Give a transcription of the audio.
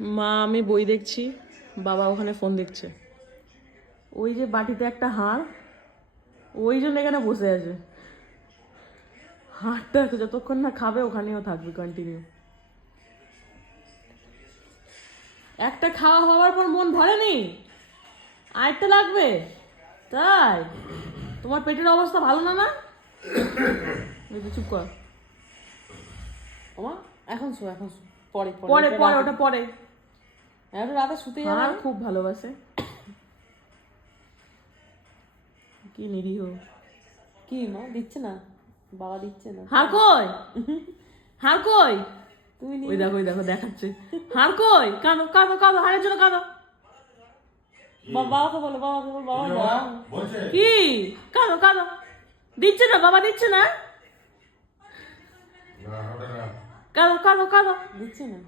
মা আমি বই দেখছি, বাবা ওখানে ফোন দেখছে। ওই যে বাটিতে একটা হাড়, ওই জন্য এখানে বসে আছে। হাড়টা যতক্ষণ না খাবে ওখানেও থাকবে কন্টিনিউ। একটা খাওয়া হওয়ার পর মন ভরেনি, আরেকটা লাগবে। তাই তোমার পেটের অবস্থা ভালো না? না চুপ কর। ওমা এখন শো, পরে পরে পরে ওটা পরে। এখন রাতে শুতে যাবে। আর খুব ভালোবাসে। কি নিরীহ। কি মা দিচ্ছে না, বাবা দিচ্ছে না। হার কই, হার কই? তুমি ওই দেখো ওই দেখো দেখাচ্ছে। হার কই? কাঁদো কাঁদো কাঁদো, হারের জন্য কাঁদো। বাবাকে বলো, বাবাকে বলো, বাবা দাও। কি কাঁদো কাঁদো, দিচ্ছে না বাবা, দিচ্ছে না। কাঁদো কাঁদো কাঁদো। দিচ্ছে না।